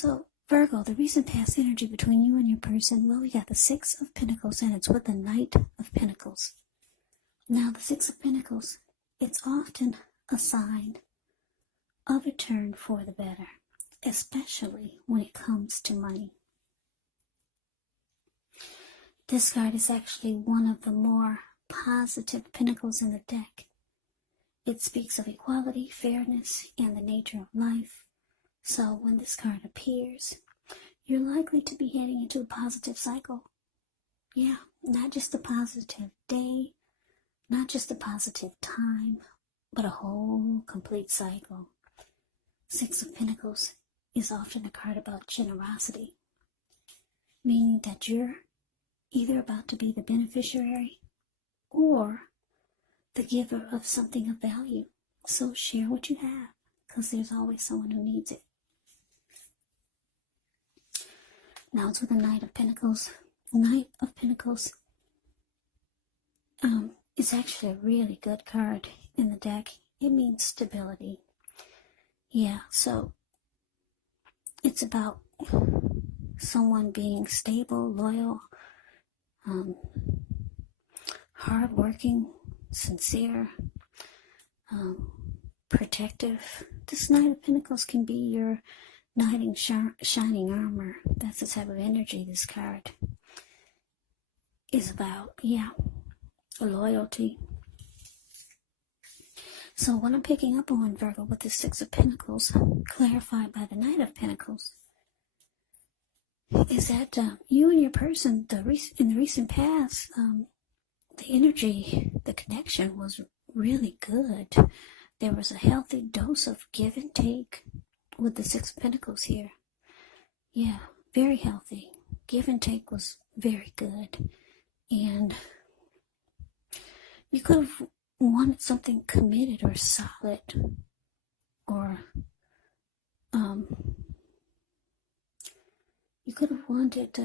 So, Virgo, the recent past energy between you and your person, well, we got the Six of Pentacles, and it's with the Knight of Pentacles. Now, the Six of Pentacles, it's often a sign of a turn for the better, especially when it comes to money. This card is actually one of the more positive pentacles in the deck. It speaks of equality, fairness, and the nature of life. So when this card appears, you're likely to be heading into a positive cycle. Yeah, not just a positive day, not just a positive time, but a whole complete cycle. Six of Pentacles is often a card about generosity, meaning that you're either about to be the beneficiary or the giver of something of value. So share what you have, because there's always someone who needs it. Now it's with the Knight of Pentacles. Knight of Pentacles is actually a really good card in the deck. It means stability. Yeah, so it's about someone being stable, loyal, hardworking, sincere, protective. This Knight of Pentacles can be your knight in shining armor. That's the type of energy this card is about. Yeah, loyalty. So what I'm picking up on, Virgo, with the Six of Pentacles, clarified by the Knight of Pentacles, is that you and your person, in the recent past, the energy, the connection was really good. There was a healthy dose of give and take with the Six of Pentacles here. Yeah, very healthy. Give and take was very good. And you could have wanted something committed or solid, or you could have wanted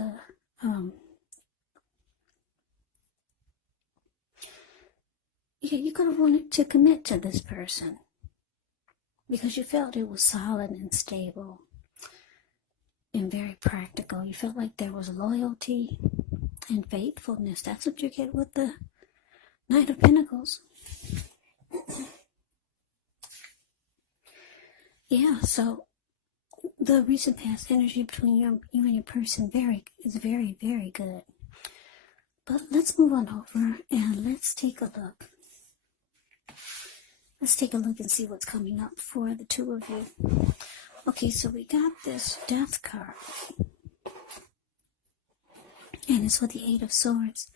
you could have wanted to commit to this person because you felt it was solid and stable and very practical. You felt like there was loyalty and faithfulness. That's what you get with the Knight of Pentacles. Yeah, so the recent past energy between you and your person is very, very good. But let's move on over and let's take a look. Let's take a look and see what's coming up for the two of you. Okay, so we got this Death card. And it's with the Eight of Swords.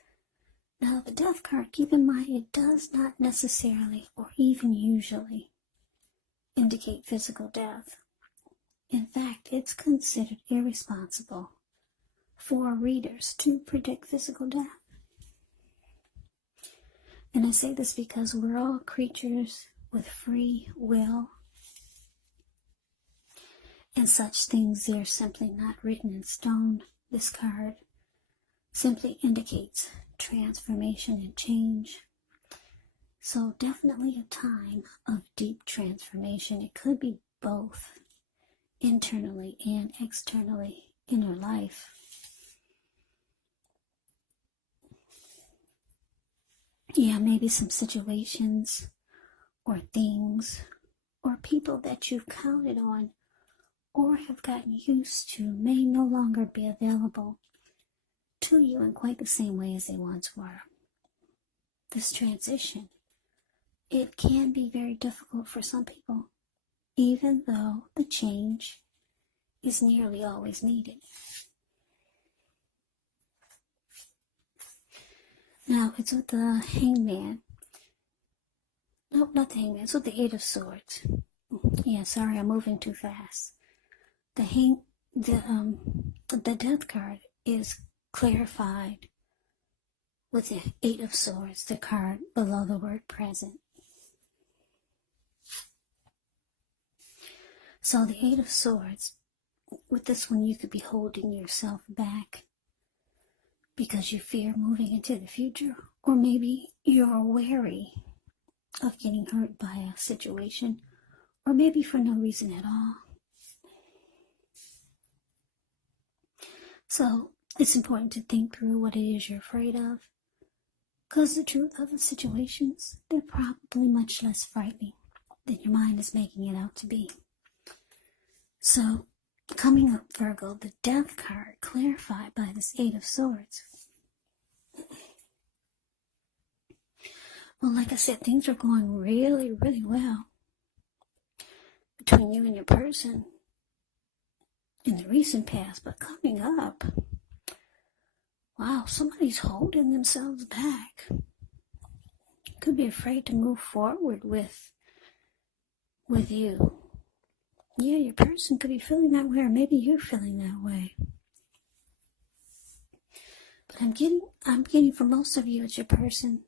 Now, the Death card, keep in mind, it does not necessarily or even usually indicate physical death. In fact, it's considered irresponsible for readers to predict physical death. And I say this because we're all creatures with free will, and such things, they're simply not written in stone. This card simply indicates transformation and change. So definitely a time of deep transformation. It could be both internally and externally in our life. Yeah, maybe some situations or things or people that you've counted on or have gotten used to may no longer be available to you in quite the same way as they once were. This transition, it can be very difficult for some people, even though the change is nearly always needed. Now, it's with the Hangman. No, not the Hangman. It's with the Eight of Swords. Yeah, sorry, I'm moving too fast. The Death card is clarified with the Eight of Swords, the card below the word present. So the Eight of Swords, with this one, you could be holding yourself back because you fear moving into the future, or maybe you're wary of getting hurt by a situation, or maybe for no reason at all. So it's important to think through what it is you're afraid of, because the truth of the situations, they're probably much less frightening than your mind is making it out to be. So, coming up, Virgo, the Death card clarified by this Eight of Swords. Well, like I said, things are going really, really well between you and your person in the recent past, but coming up, wow, somebody's holding themselves back. Could be afraid to move forward with you. Yeah, your person could be feeling that way, or maybe you're feeling that way. But I'm getting for most of you, it's your person.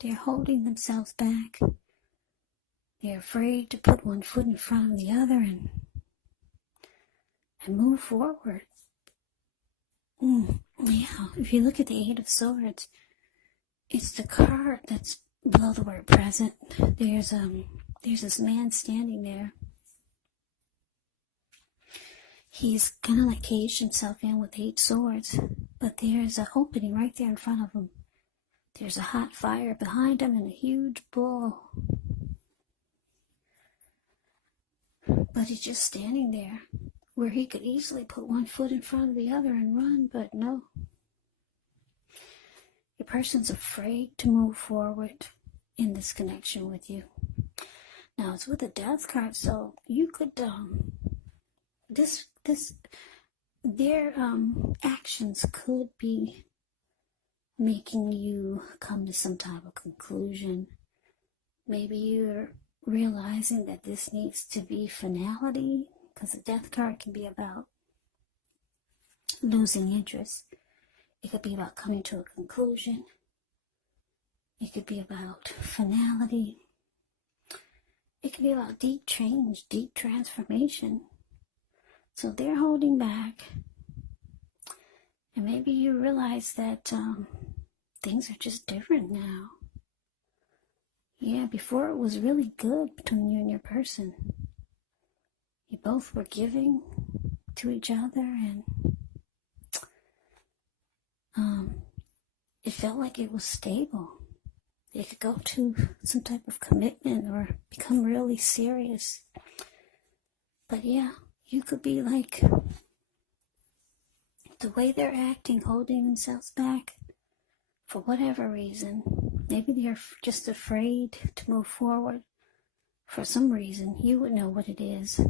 They're holding themselves back. They're afraid to put one foot in front of the other and move forward. Yeah, if you look at the Eight of Swords, it's the card that's below the word present. There's this man standing there. He's kind of like caged himself in with 8 swords, but there's an opening right there in front of him. There's a hot fire behind him and a huge bull. But he's just standing there, where he could easily put one foot in front of the other and run, but no. Your person's afraid to move forward in this connection with you. Now, it's with the Death card, so you could, their actions could be making you come to some type of conclusion. Maybe you're realizing that this needs to be finality, because the Death card can be about losing interest. It could be about coming to a conclusion. It could be about finality. It could be about deep change, deep transformation. So they're holding back. And maybe you realize that things are just different now. Yeah, before it was really good between you and your person. You both were giving to each other, and it felt like it was stable. It could go to some type of commitment or become really serious. But yeah, you could be like, the way they're acting, holding themselves back, for whatever reason. Maybe they're just afraid to move forward for some reason. You would know what it is.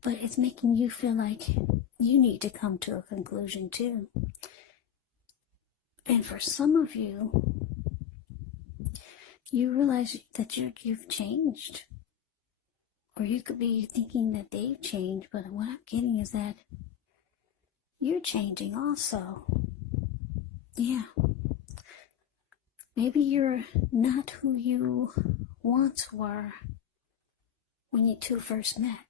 But it's making you feel like you need to come to a conclusion too. And for some of you, you realize that you've changed. Or you could be thinking that they've changed, but what I'm getting is that you're changing also. Yeah. Maybe you're not who you once were when you two first met.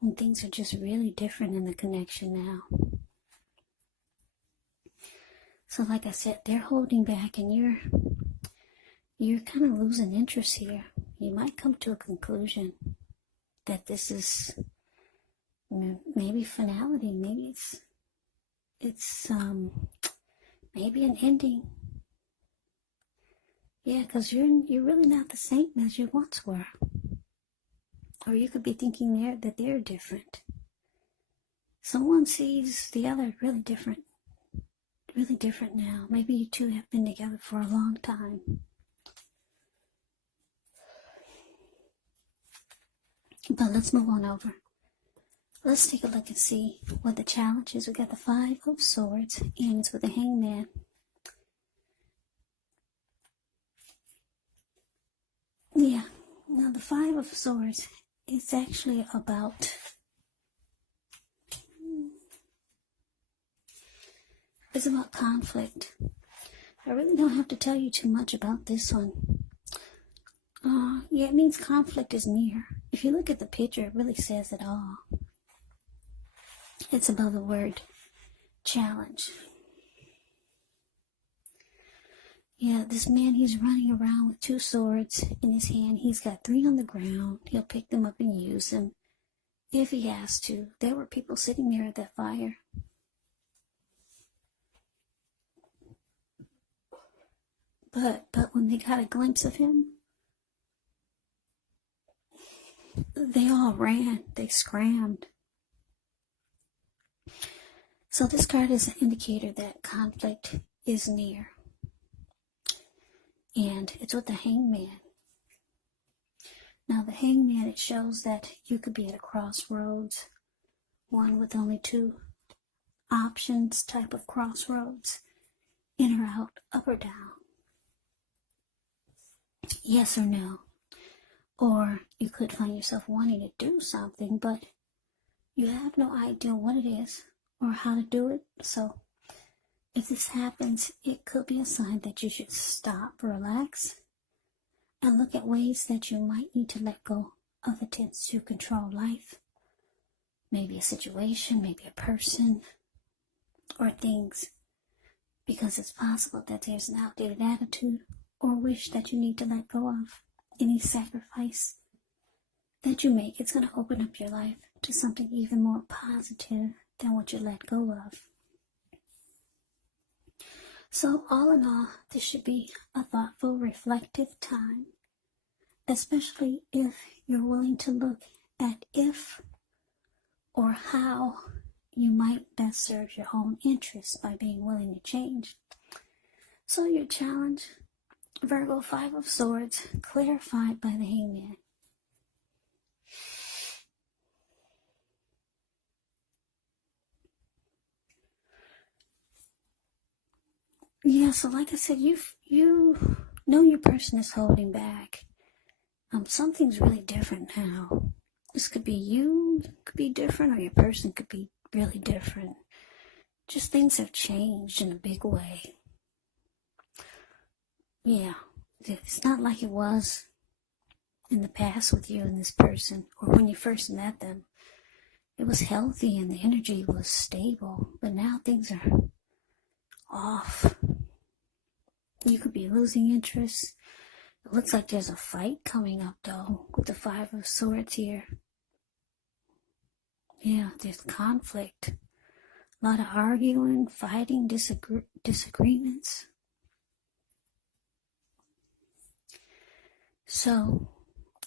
When things are just really different in the connection now. So like I said, they're holding back, and you're kind of losing interest here. You might come to a conclusion that this is maybe finality. Maybe it's maybe an ending. Yeah, because you're really not the same as you once were. Or you could be thinking that they're different. Someone sees the other really different now. Maybe you two have been together for a long time. But let's move on over. Let's take a look and see what the challenge is. We got the 5 of Swords, and it's with the Hangman. Yeah, now the 5 of Swords is actually about conflict. I really don't have to tell you too much about this one. Yeah, it means conflict is near. If you look at the picture, it really says it all. It's above the word challenge. Yeah, this man, he's running around with 2 swords in his hand. He's got 3 on the ground. He'll pick them up and use them if he has to. There were people sitting there at that fire. But when they got a glimpse of him, they all ran. They scrammed. So this card is an indicator that conflict is near. And it's with the Hangman. Now the Hangman, it shows that you could be at a crossroads, one with only two options type of crossroads, in or out, up or down, yes or no. Or you could find yourself wanting to do something, but you have no idea what it is or how to do it. So if this happens, it could be a sign that you should stop, relax, and look at ways that you might need to let go of attempts to control life. Maybe a situation, maybe a person, or things. Because it's possible that there's an outdated attitude or wish that you need to let go of. Any sacrifice that you make, it's going to open up your life to something even more positive than what you let go of. So all in all, this should be a thoughtful, reflective time, especially if you're willing to look at if or how you might best serve your own interests by being willing to change. So your challenge, Virgo, 5 of Swords, clarified by the Hangman. Yeah, so like I said, you know your person is holding back. Something's really different now. This could be you, could be different, or your person could be really different. Just things have changed in a big way. Yeah, it's not like it was in the past with you and this person, or when you first met them. It was healthy and the energy was stable, but now things are off. You could be losing interest. It looks like there's a fight coming up, though, with the 5 of Swords here. Yeah, there's conflict. A lot of arguing, fighting, disagreements. So,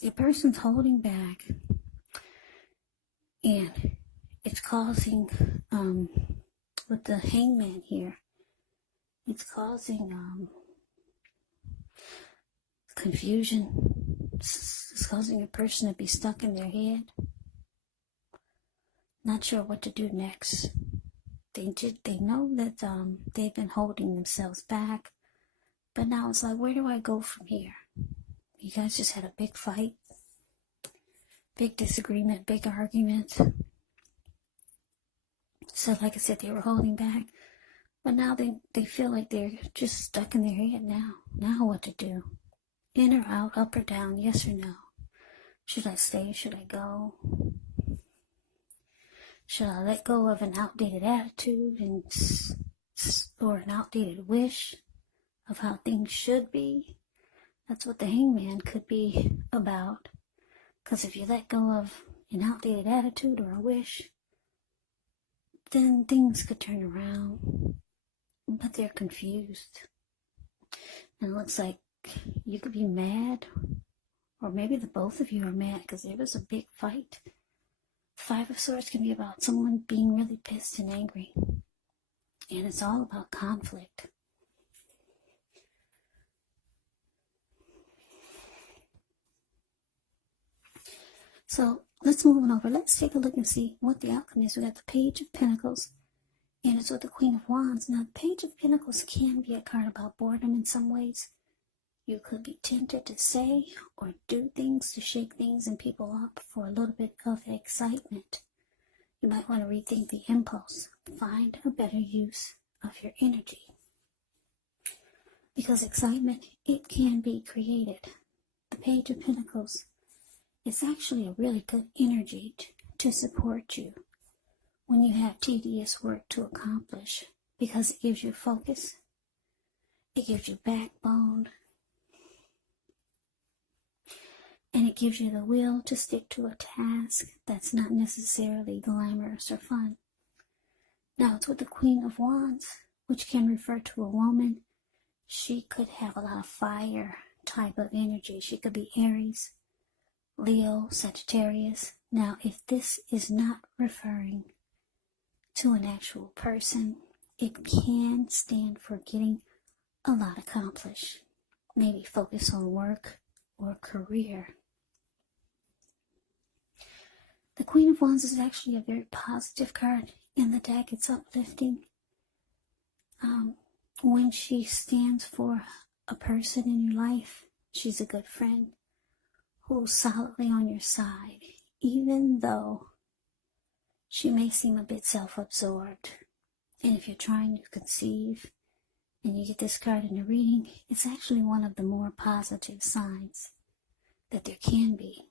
your person's holding back, and it's causing, with the Hangman here, it's causing confusion. It's causing a person to be stuck in their head, not sure what to do next. They know that they've been holding themselves back, but now it's like, where do I go from here? You guys just had a big fight, big disagreement, big argument. So like I said, they were holding back, but now they feel like they're just stuck in their head now. Now what to do? In or out, up or down, yes or no? Should I stay? Should I go? Should I let go of an outdated attitude or an outdated wish of how things should be? That's what the Hangman could be about. Because if you let go of an outdated attitude or a wish, then things could turn around. But they're confused. And it looks like you could be mad, or maybe the both of you are mad because there was a big fight. 5 of Swords can be about someone being really pissed and angry. And it's all about conflict. So let's move on over. Let's take a look and see what the outcome is. We got the Page of Pentacles, and it's with the Queen of Wands. Now, the Page of Pentacles can be a card about boredom in some ways. You could be tempted to say or do things to shake things and people up for a little bit of excitement. You might want to rethink the impulse. Find a better use of your energy. Because excitement, it can be created. The Page of Pentacles, it's actually a really good energy to support you when you have tedious work to accomplish, because it gives you focus, it gives you backbone, and it gives you the will to stick to a task that's not necessarily glamorous or fun. Now, it's with the Queen of Wands, which can refer to a woman. she could have a lot of fire type of energy. She could be Aries, Leo, Sagittarius. Now, if this is not referring to an actual person, it can stand for getting a lot accomplished. Maybe focus on work or career. The Queen of Wands is actually a very positive card in the deck. It's uplifting. When she stands for a person in your life, she's a good friend who's solidly on your side, even though she may seem a bit self-absorbed. And if you're trying to conceive and you get this card in the reading, it's actually one of the more positive signs that there can be.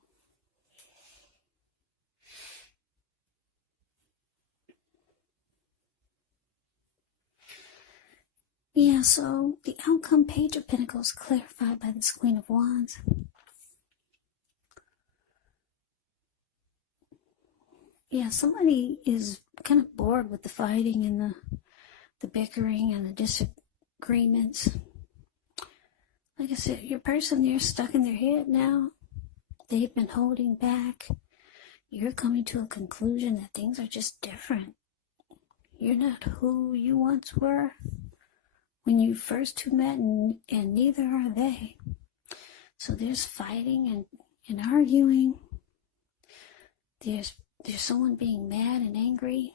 Yeah, so the outcome, Page of Pentacles, clarified by this Queen of Wands. Yeah, somebody is kind of bored with the fighting and the bickering and the disagreements. Like I said, your person, they're stuck in their head now. They've been holding back. You're coming to a conclusion that things are just different. You're not who you once were when you first two met, and neither are they. So there's fighting and arguing. There's someone being mad and angry.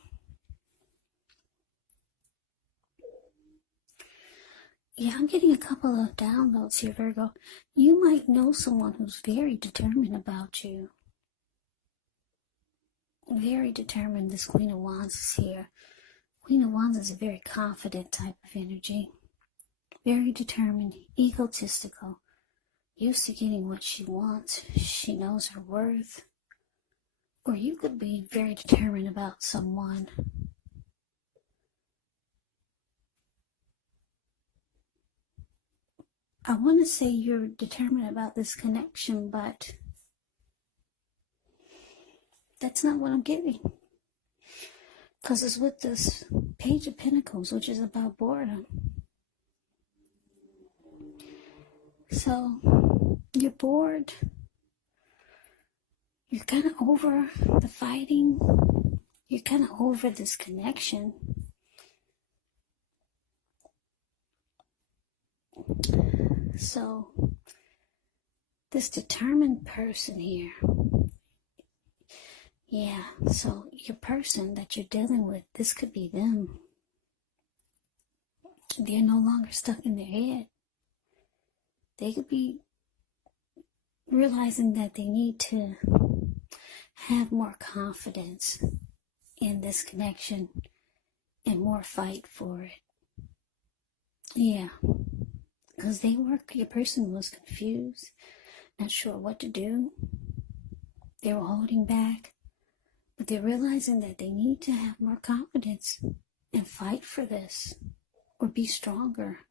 Yeah, I'm getting a couple of downloads here, Virgo. You might know someone who's very determined about you. Very determined. This Queen of Wands is here. Queen of Wands is a very confident type of energy. Very determined, egotistical, used to getting what she wants. She knows her worth. Or you could be very determined about someone. I want to say you're determined about this connection, but that's not what I'm getting. Because it's with this Page of Pentacles, which is about boredom. So, you're bored. You're kind of over the fighting. You're kind of over this connection. So, this determined person here. Yeah, so your person that you're dealing with, this could be them. They're no longer stuck in their head. They could be realizing that they need to have more confidence in this connection and more fight for it. Yeah, because your person was confused, not sure what to do. They were holding back, but they're realizing that they need to have more confidence and fight for this, or be stronger,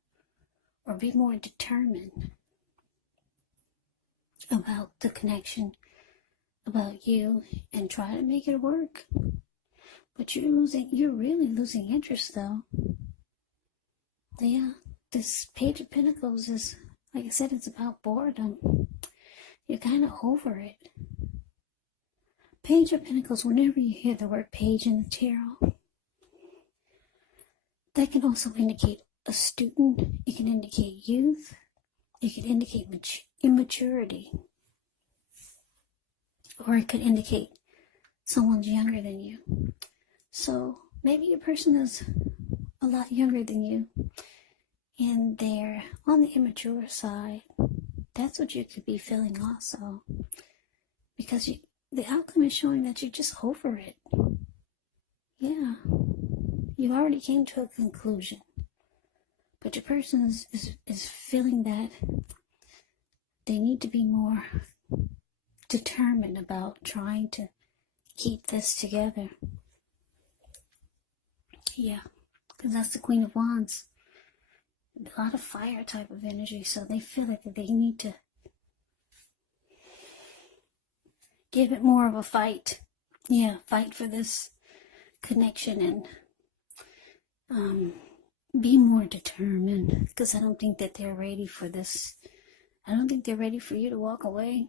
or be more determined about the connection, about you, and try to make it work. But you're really losing interest though. Yeah, this Page of Pentacles is, like I said, it's about boredom. You're kind of over it. Page of Pentacles, whenever you hear the word page in the tarot, that can also indicate a student. It can indicate youth. It can indicate immaturity. Or it could indicate someone's younger than you. So maybe your person is a lot younger than you, and they're on the immature side. That's what you could be feeling also. Because the outcome is showing that you're just over it. Yeah. You already came to a conclusion. But your person is feeling that they need to be more determined about trying to keep this together. Yeah. Because that's the Queen of Wands. A lot of fire type of energy. So they feel like that they need to give it more of a fight. Yeah, fight for this connection and be more determined, because I don't think that they're ready for this. I don't think they're ready for you to walk away.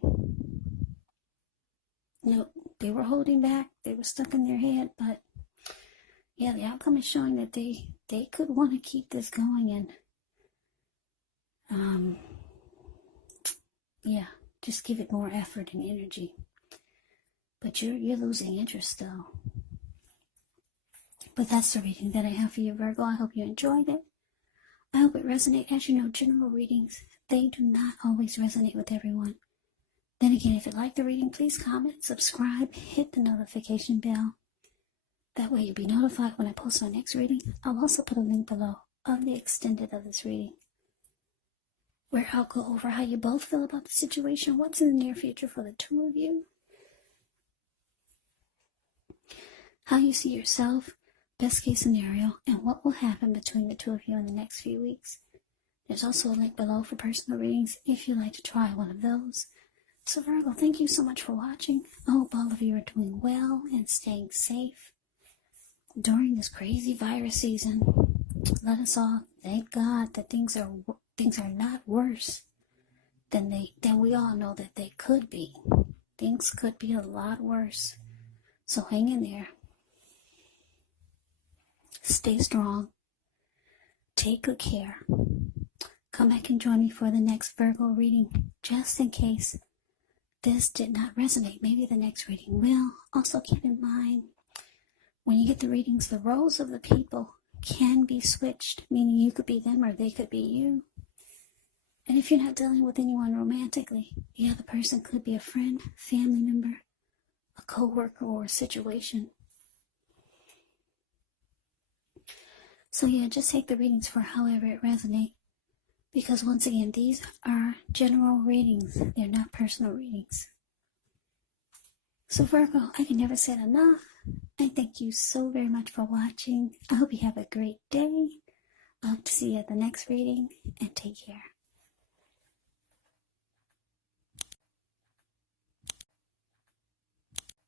No, they were holding back. They were stuck in their head, but yeah, the outcome is showing that they could want to keep this going, and yeah, just give it more effort and energy. But you're losing interest though. But that's the reading that I have for you, Virgo. I hope you enjoyed it. I hope it resonated. As you know, general readings, they do not always resonate with everyone. Then again, if you like the reading, please comment, subscribe, hit the notification bell. That way you'll be notified when I post my next reading. I'll also put a link below of the extended of this reading, where I'll go over how you both feel about the situation, what's in the near future for the two of you, how you see yourself, best case scenario, and what will happen between the two of you in the next few weeks. There's also a link below for personal readings if you'd like to try one of those. So Virgo, thank you so much for watching. I hope all of you are doing well and staying safe during this crazy virus season. Let us all thank God that things are not worse than we all know that they could be. Things could be a lot worse. So hang in there. Stay strong. Take good care. Come back and join me for the next Virgo reading, just in case this did not resonate. Maybe the next reading will. Also keep in mind, when you get the readings, the roles of the people can be switched, meaning you could be them or they could be you. And if you're not dealing with anyone romantically, the other person could be a friend, family member, a co-worker, or a situation. So yeah, just take the readings for however it resonates. Because once again, these are general readings. They're not personal readings. So Virgo, I can never say it enough. I thank you so very much for watching. I hope you have a great day. I hope to see you at the next reading, and take care.